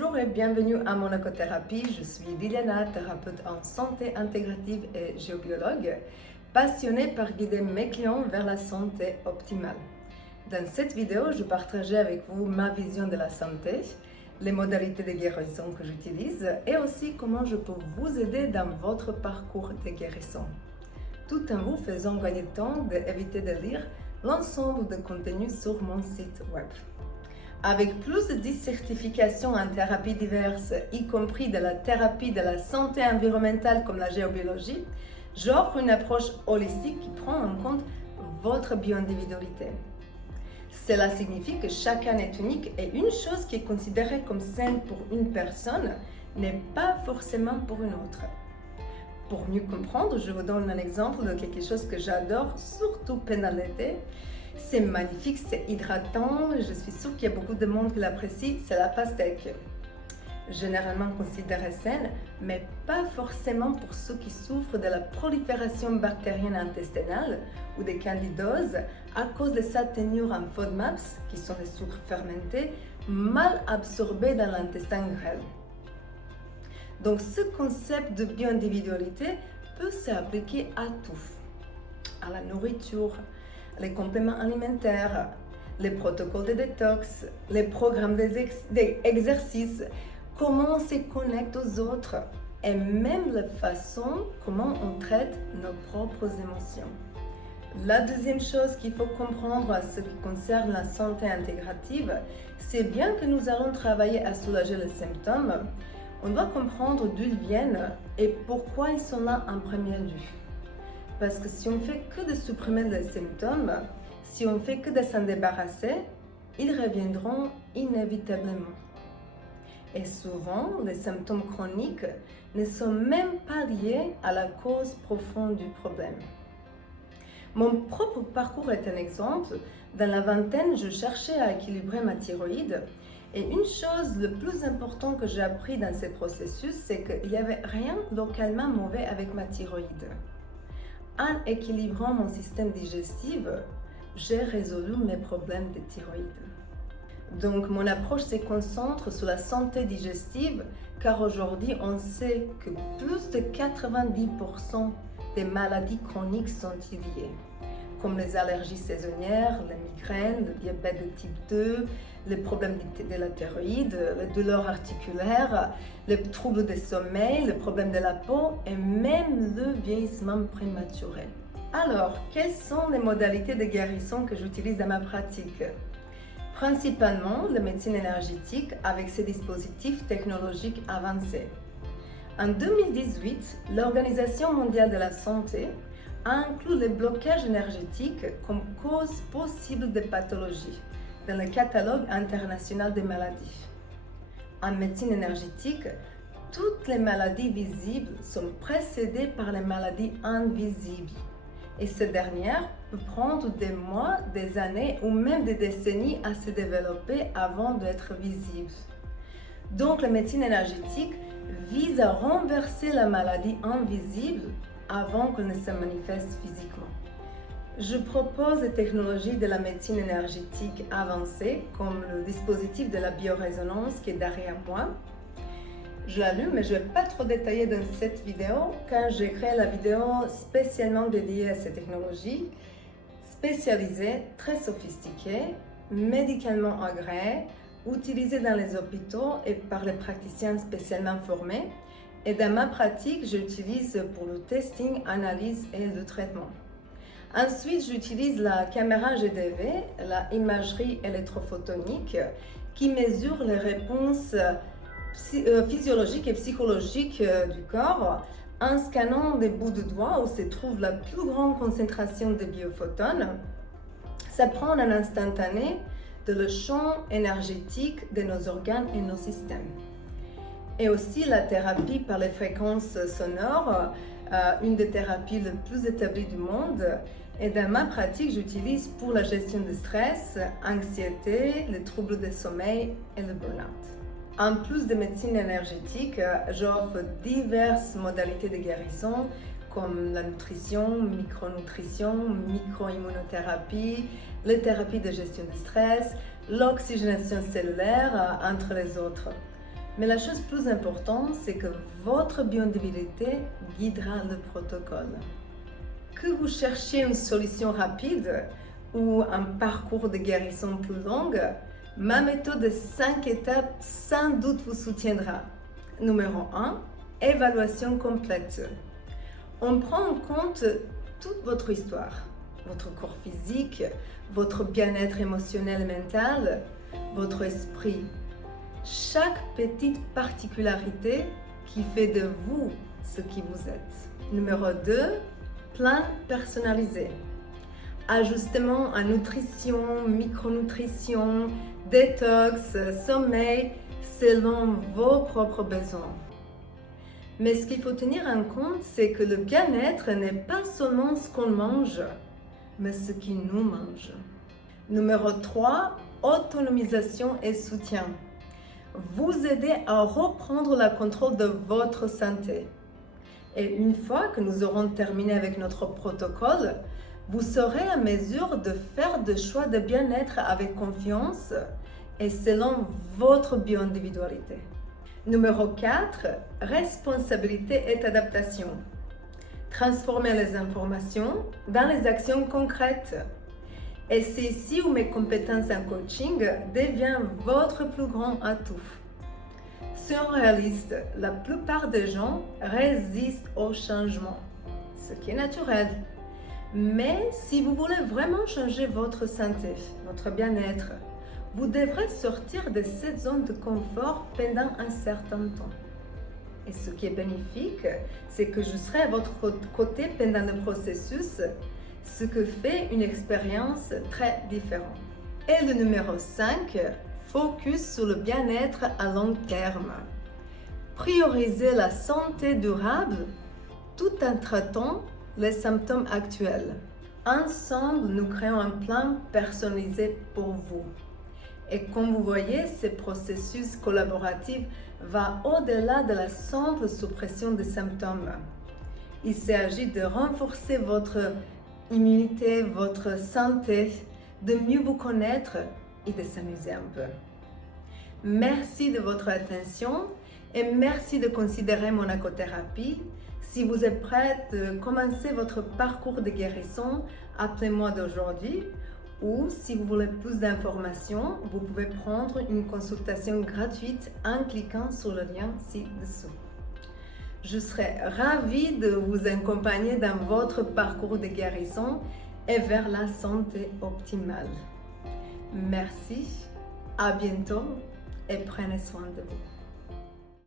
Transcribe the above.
Bonjour et bienvenue à Monacothérapie. Je suis Liliana, thérapeute en santé intégrative et géobiologue, passionnée par guider mes clients vers la santé optimale. Dans cette vidéo, je partagerai avec vous ma vision de la santé, les modalités de guérison que j'utilise et aussi comment je peux vous aider dans votre parcours de guérison. Tout en vous faisant gagner le temps d'éviter de lire l'ensemble de contenus sur mon site web. Avec plus de 10 certifications en thérapie diverses, y compris de la thérapie de la santé environnementale comme la géobiologie, j'offre une approche holistique qui prend en compte votre bio-individualité. Cela signifie que chacun est unique et une chose qui est considérée comme saine pour une personne n'est pas forcément pour une autre. Pour mieux comprendre, je vous donne un exemple de quelque chose que j'adore, surtout pendant l'été. C'est magnifique, c'est hydratant, je suis sûre qu'il y a beaucoup de monde qui l'apprécie, c'est la pastèque. Généralement considérée saine, mais pas forcément pour ceux qui souffrent de la prolifération bactérienne intestinale ou des candidoses à cause de sa tenue en FODMAPs, qui sont des sucres fermentés, mal absorbés dans l'intestin grêle. Donc ce concept de bio-individualité peut s'appliquer à tout, à la nourriture, les compléments alimentaires, les protocoles de détox, les programmes d'exercice, comment on se connecte aux autres et même la façon comment on traite nos propres émotions. La deuxième chose qu'il faut comprendre à ce qui concerne la santé intégrative, c'est bien que nous allons travailler à soulager les symptômes, on doit comprendre d'où ils viennent et pourquoi ils sont là en premier lieu. Parce que si on fait que de supprimer les symptômes, si on fait que de s'en débarrasser, ils reviendront inévitablement. Et souvent, les symptômes chroniques ne sont même pas liés à la cause profonde du problème. Mon propre parcours est un exemple. Dans la vingtaine, je cherchais à équilibrer ma thyroïde. Et une chose le plus importante que j'ai appris dans ce processus, c'est qu'il n'y avait rien localement mauvais avec ma thyroïde. En équilibrant mon système digestif, j'ai résolu mes problèmes de thyroïde. Donc, mon approche se concentre sur la santé digestive, car aujourd'hui, on sait que plus de 90% des maladies chroniques sont liées, comme les allergies saisonnières, les migraines, le diabète de type 2, les problèmes de la thyroïde, les douleurs articulaires, les troubles du sommeil, les problèmes de la peau et même le vieillissement prématuré. Alors, quelles sont les modalités de guérison que j'utilise dans ma pratique? Principalement, la médecine énergétique avec ses dispositifs technologiques avancés. En 2018, l'Organisation mondiale de la santé a inclus le blocage énergétique comme cause possible de pathologie dans le catalogue international des maladies. En médecine énergétique, toutes les maladies visibles sont précédées par les maladies invisibles. Et ces dernières peuvent prendre des mois, des années ou même des décennies à se développer avant d'être visibles. Donc la médecine énergétique vise à renverser la maladie invisible avant qu'elle ne se manifeste physiquement. Je propose des technologies de la médecine énergétique avancée, comme le dispositif de la biorésonance qui est derrière moi. Je l'allume, mais je ne vais pas trop détailler dans cette vidéo, car j'ai créé la vidéo spécialement dédiée à ces technologies, spécialisées, très sophistiquées, médicalement agréées, utilisées dans les hôpitaux et par les praticiens spécialement formés. Et dans ma pratique, j'utilise pour le testing, analyse et le traitement. Ensuite, j'utilise la caméra GDV, la imagerie électrophotonique, qui mesure les réponses physiologiques et psychologiques du corps en scannant des bouts de doigts où se trouve la plus grande concentration de biophotones. Ça prend un instantané de le champ énergétique de nos organes et nos systèmes. Et aussi la thérapie par les fréquences sonores, une des thérapies les plus établies du monde. Et dans ma pratique, j'utilise pour la gestion du stress, anxiété, les troubles de sommeil et le burn-out. En plus de médecine énergétique, j'offre diverses modalités de guérison comme la nutrition, micronutrition, micro-immunothérapie, les thérapies de gestion du stress, l'oxygénation cellulaire, entre les autres. Mais la chose plus importante, c'est que votre bioindividualité guidera le protocole. Que vous cherchiez une solution rapide ou un parcours de guérison plus long, ma méthode de 5 étapes sans doute vous soutiendra. Numéro 1, évaluation complète. On prend en compte toute votre histoire, votre corps physique, votre bien-être émotionnel et mental, votre esprit. Chaque petite particularité qui fait de vous ce qui vous êtes. Numéro 2, plan personnalisé. Ajustement en nutrition, micronutrition, détox, sommeil, selon vos propres besoins. Mais ce qu'il faut tenir en compte, c'est que le bien-être n'est pas seulement ce qu'on mange, mais ce qui nous mange. Numéro 3, autonomisation et soutien. Vous aider à reprendre le contrôle de votre santé. Et une fois que nous aurons terminé avec notre protocole, vous serez en mesure de faire des choix de bien-être avec confiance et selon votre bioindividualité. Numéro 4, responsabilité et adaptation. Transformer les informations dans les actions concrètes. Et c'est ici où mes compétences en coaching deviennent votre plus grand atout. Soyons réalistes, la plupart des gens résistent au changement, ce qui est naturel. Mais si vous voulez vraiment changer votre santé, votre bien-être, vous devrez sortir de cette zone de confort pendant un certain temps. Et ce qui est bénéfique, c'est que je serai à votre côté pendant le processus, ce que fait une expérience très différente. Et le numéro 5, focus sur le bien-être à long terme. Prioriser la santé durable tout en traitant les symptômes actuels. Ensemble, nous créons un plan personnalisé pour vous. Et comme vous voyez, ce processus collaboratif va au-delà de la simple suppression des symptômes. Il s'agit de renforcer votre immunité, votre santé, de mieux vous connaître et de s'amuser un peu. Merci de votre attention et merci de considérer mon acothérapie. Si vous êtes prête à commencer votre parcours de guérison, appelez-moi d'aujourd'hui. Ou si vous voulez plus d'informations, vous pouvez prendre une consultation gratuite en cliquant sur le lien ci-dessous. Je serai ravie de vous accompagner dans votre parcours de guérison et vers la santé optimale. Merci, à bientôt et prenez soin de vous.